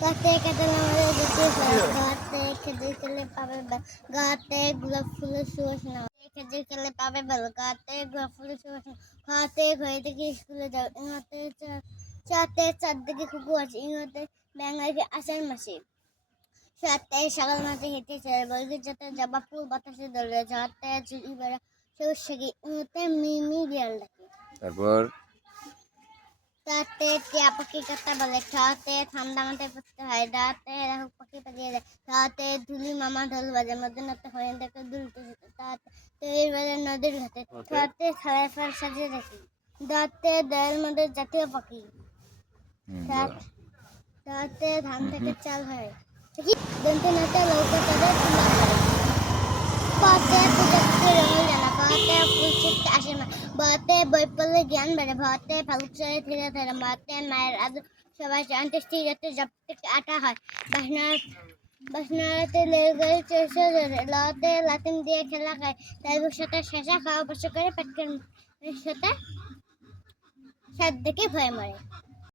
গাতে কাটালে আমাদের দ্বিতীয় ফল গাতে খেজুর খেলে পাবে বেল গাতে গোলাপ ফুলের সুবাসনা খেজুর খেলে পাবে বেল গাতে গোলাপ ফুলের সুবাসনা খাতে ঘরে থেকে স্কুলে যাও ইংরাতে চাতে চারদিকে কুকুর আছে ইংরাতে ব্যাঙাইকে আষাঢ় মাসে সাতে সকাল মাঝে হেঁটে চলে বলগির যাতে জবা ফুল বাতাসে দোলে যাতে চুড়ি বেড়া সবুজ শাকি ইংরাতে মিমি বিড়াল ডাকে তারপর তাতে টিয়া পাখি কথা বলে খাতে ঠান্ডা মাথায় পড়তে হয় রাতে রাহুক পাখি পালিয়ে যায় রাতে ধুলি মামা ঢোল বাজে মধ্যরাতে হরিণ দেখে দুলতে যেত তাতে তৈরি বাজে নদীর ঘাটে তাতে খেলায় ফেল সাজিয়ে রাখি দাঁতে দেয়ের মধ্যে জাতীয় পাখি তাতে ধান থেকে চাল হয় দন্তে নাতে লৌকা তাদের তুলা হয় পাতে পূজা থেকে রঙের জানা পাতে ফুল ছিটতে আসে মা ভাতে বই পড়লে জ্ঞান বাড়ে ভাতে ফালুক চড়ে ধীরে ধীরে ভাতে মায়ের আদর সবাই অন্ত্যেষ্টি যাতে জপ থেকে আটা হয় বাসনাতে লেগে চষে ধরে লাতে লাতিন দিয়ে খেলা খায় তাই সাথে শেষা খাওয়া বসে করে পেটকের সাথে সাত দেখে ভয় মরে